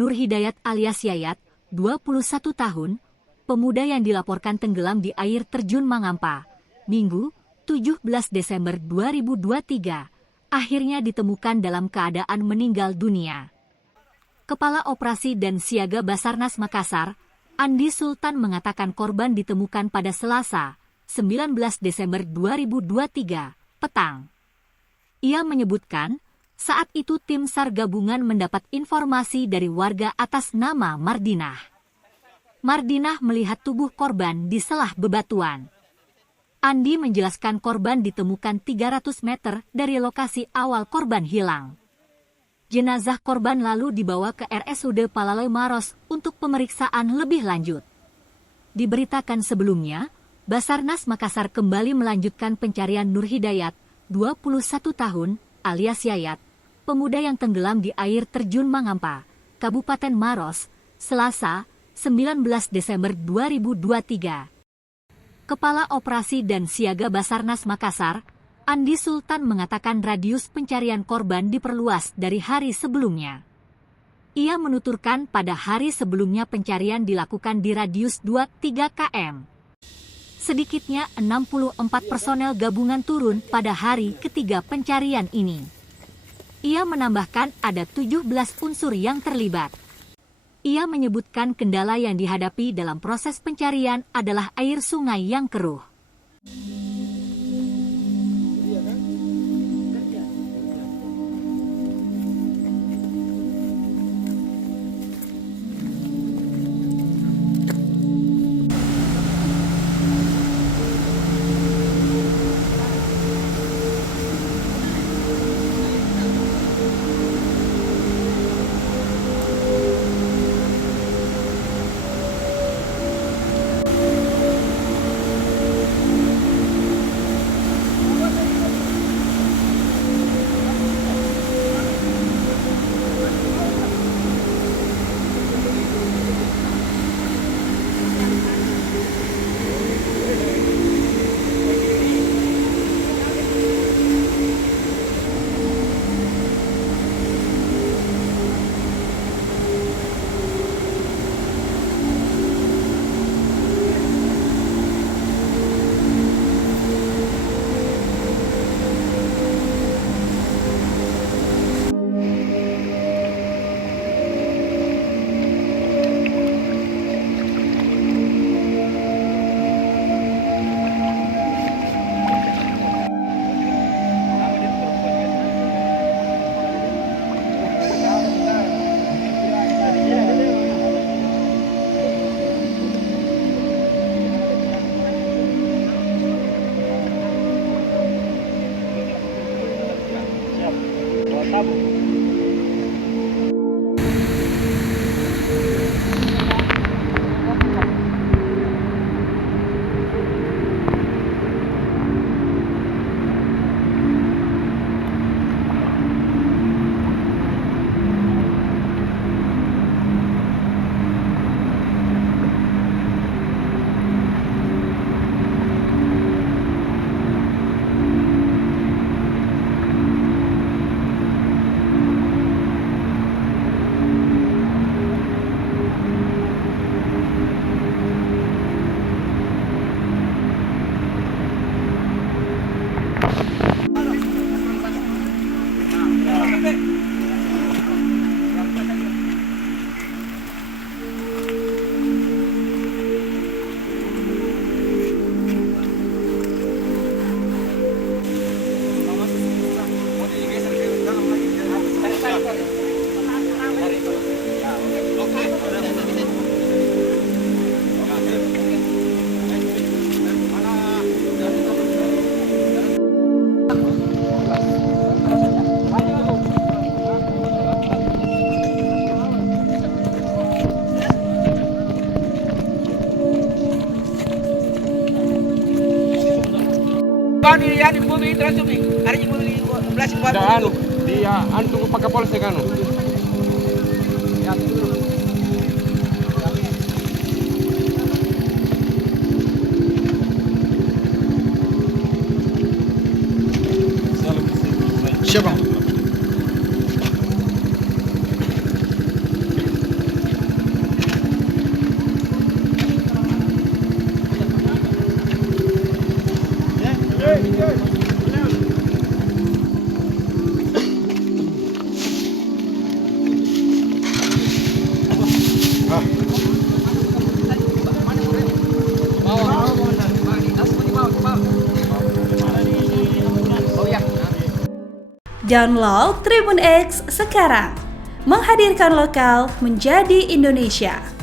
Nur Hidayat alias Yayat, 21 tahun, pemuda yang dilaporkan tenggelam di air terjun Mangampa, Minggu, 17 Desember 2023, akhirnya ditemukan dalam keadaan meninggal dunia. Kepala Operasi dan Siaga Basarnas Makassar, Andi Sultan mengatakan korban ditemukan pada Selasa, 19 Desember 2023, petang. Ia menyebutkan, saat itu tim SAR gabungan mendapat informasi dari warga atas nama Mardinah. Mardinah melihat tubuh korban di selah bebatuan. Andi menjelaskan korban ditemukan 300 meter dari lokasi awal korban hilang. Jenazah korban lalu dibawa ke RSUD Palalai Maros untuk pemeriksaan lebih lanjut. Diberitakan sebelumnya, Basarnas Makassar kembali melanjutkan pencarian Nur Hidayat, 21 tahun, alias Yayat, pemuda yang tenggelam di air terjun Mangampa, Kabupaten Maros, Selasa, 19 Desember 2023. Kepala Operasi dan Siaga Basarnas Makassar, Andi Sultan mengatakan radius pencarian korban diperluas dari hari sebelumnya. Ia menuturkan pada hari sebelumnya pencarian dilakukan di radius 2-3 km. Sedikitnya 64 personel gabungan turun pada hari ketiga pencarian ini. Ia menambahkan ada 17 unsur yang terlibat. Ia menyebutkan kendala yang dihadapi dalam proses pencarian adalah air sungai yang keruh. Dia di mobil itu langsung nih. Hari ini mobil 11 keluar. Anu, dia tunggu pakai polsek anu. Ya, tunggu. Siapa? Download Tribun X sekarang, menghadirkan lokal menjadi Indonesia.